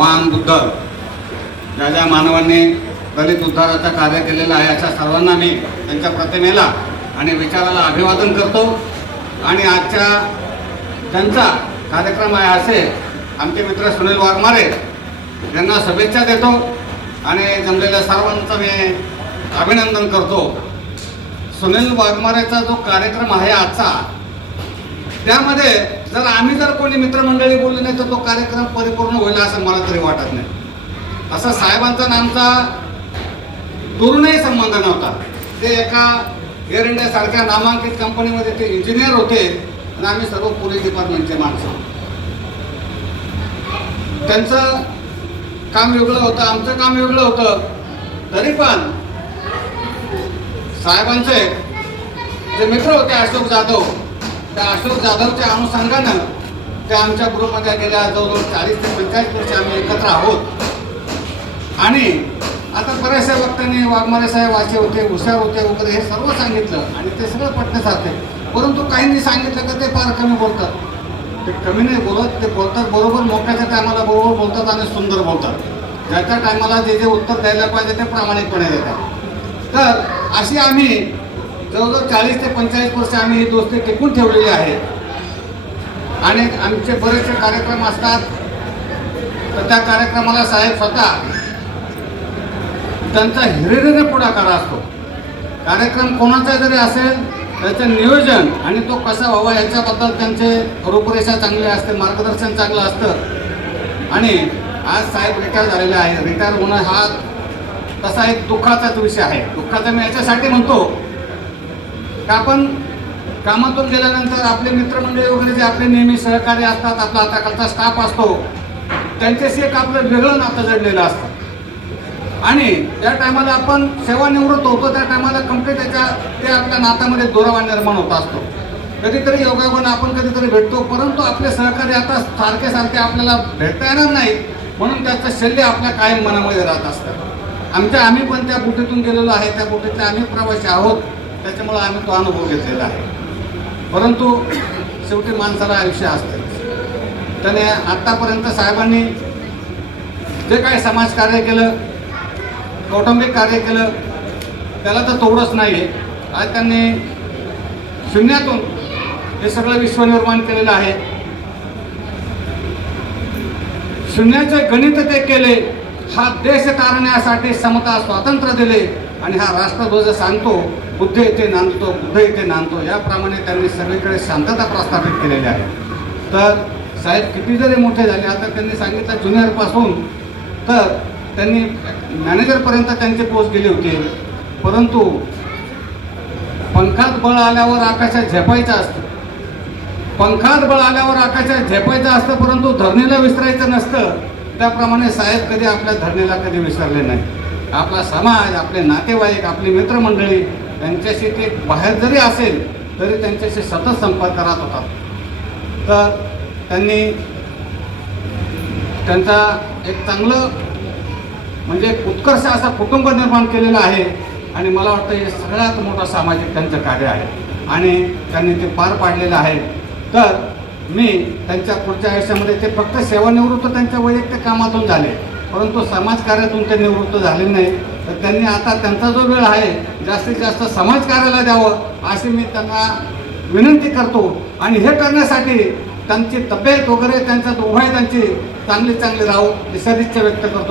भगवान बुद्ध ज्या ज्या मानवांनी दलित उद्धाराचं कार्य केलेलं आहे अशा सर्वांना मी त्यांच्या प्रतिमेला आणि विचाराला अभिवादन करतो. आणि आजच्या त्यांचा कार्यक्रम आहे असे आमचे मित्र सुनील वाघमारे यांना शुभेच्छा देतो. आणि जमलेल्या सर्वांचं मी अभिनंदन करतो. सुनील वाघमारेचा जो कार्यक्रम आहे आजचा त्यामध्ये जर आम्ही जर कोणी मित्रमंडळी बोलली नाही तर तो कार्यक्रम परिपूर्ण होईल असं मला तरी वाटत नाही. असा साहेबांचा नामचा आमचा दुरूनही संबंध नव्हता. ते एका एअर इंडिया सारख्या नामांकित कंपनीमध्ये ते इंजिनियर होते आणि आम्ही सर्व पोलीस डिपार्टमेंटचे माणसं त्यांचं काम वेगळं होतं आमचं काम वेगळं होतं. तरी पण साहेबांचे जे मित्र होते अशोक जाधव तर अशोक जाधवच्या अनुषंगानं त्या आमच्या ग्रुपमध्ये गेल्या जवळजवळ चाळीस ते पंचेचाळीस वर्ष आम्ही एकत्र आहोत. आणि आता बऱ्याचशा वक्त्यांनी वाघमारे साहेब असे होते हुशार होते वगैरे हे सर्व सांगितलं आणि ते सगळं पटण्यासारखे परंतु काहींनी सांगितलं का ते फार कमी बोलतात. ते कमी नाही बोलत ते बोलतात बरोबर मोठ्याच्या टायमाला बरोबर बोलतात आणि सुंदर बोलतात. ज्याच्या टायमाला जे जे उत्तर द्यायला पाहिजे ते प्रामाणिकपणे देतात. तर अशी आम्ही जवळजवळ चाळीस ते पंचेचाळीस वर्ष आम्ही ही दोस्ती टिकून ठेवलेली आहे आणि आमचे बरेचसे कार्यक्रम असतात. तर त्या कार्यक्रमाला साहेब स्वतः त्यांचा हिरिरीने पुढाकार असतो. कार्यक्रम कोणाचा जरी असेल त्याचं नियोजन आणि तो कसा व्हावा याच्याबद्दल त्यांचे रूपरेषा चांगली असते मार्गदर्शन चांगलं असतं. आणि आज साहेब रिटायर झालेले आहे रिटायर होणं हा तसा एक दुःखाचाच विषय आहे. दुःखाचा मी याच्यासाठी म्हणतो का आपण कामातून गेल्यानंतर आपले मित्रमंडळी वगैरे जे आपले नेहमी सहकारी असतात आपला हाताखालचा स्टाफ असतो त्यांच्याशी एक आपलं वेगळं नातं जडलेलं असतं. आणि त्या टायमाला आपण सेवानिवृत्त होतो त्या टायमाला कंप्लीट त्याच्या ते आपल्या नात्यामध्ये दुरावा निर्माण होत असतो. कधीतरी योगायोगानं आपण कधीतरी भेटतो परंतु आपले सहकारी आता सारखे सारखे आपल्याला भेटता येणार नाही म्हणून त्याचं शल्य आपल्या कायम मनामध्ये राहत असतं. आमच्या आम्ही पण त्या बुटीतून गेलेलो आहे त्या बुटीतले आम्ही प्रवासी आहोत. त्याच्यामुळं आम्ही तो अनुभव घेतलेला आहे. परंतु शेवटी माणसाला आयुष्य असतं त्याने आत्तापर्यंत साहेबांनी जे काही समाजकार्य केलं कौटुंबिक कार्य केलं त्याला तर तेवढंच नाही आहे आज त्यांनी शून्यातून हे सगळं विश्व निर्माण केलेलं आहे. शून्याचे गणित ते केले हा देश तारण्यासाठी समता स्वातंत्र्य दिले आणि हा राष्ट्रध्वज सांगतो बुद्ध येथे नांदतो बुद्ध येथे नांदतो याप्रमाणे त्यांनी सगळीकडे शांतता प्रस्थापित केलेली आहे. तर साहेब किती जरी मोठे झाले आता त्यांनी सांगितलं ज्युनियरपासून तर त्यांनी मॅनेजरपर्यंत त्यांची पोस्ट गेली होती. परंतु पंखात बळ आल्यावर आकाशात झेपायचं असतं. पंखात बळ आल्यावर आकाशात झेपायचं असतं परंतु धरणीला विसरायचं नसतं. त्याप्रमाणे साहेब कधी आपल्या धरणीला कधी विसरले नाही आपला समाज आपले नातेवाईक आपली मित्रमंडळी त्यांच्याशी ते बाहेर जरी असेल तरी त्यांच्याशी सतत संपर्क राहत होता. तर त्यांनी त्यांचा एक चांगलं म्हणजे उत्कर्ष असा कुटुंब निर्माण केलेलं आहे आणि मला वाटतं हे सगळ्यात मोठं सामाजिक त्यांचं कार्य आहे. आणि त्यांनी ते पार पाडलेलं आहे. तर मी त्यांच्या पुढच्या आयुष्यामध्ये ते फक्त सेवानिवृत्त त्यांच्या वैयक्तिक कामातून झाले. परंतु समाजकार्यातून ते निवृत्त झाले नाही. तर त्यांनी आता त्यांचा जो वेळ आहे जास्तीत जास्त समाजकार्याला द्यावं अशी मी त्यांना विनंती करतो. आणि हे करण्यासाठी त्यांची तब्येत वगैरे त्यांचा उभय त्यांची चांगली चांगली राहू ही सदिच्छा व्यक्त करतो.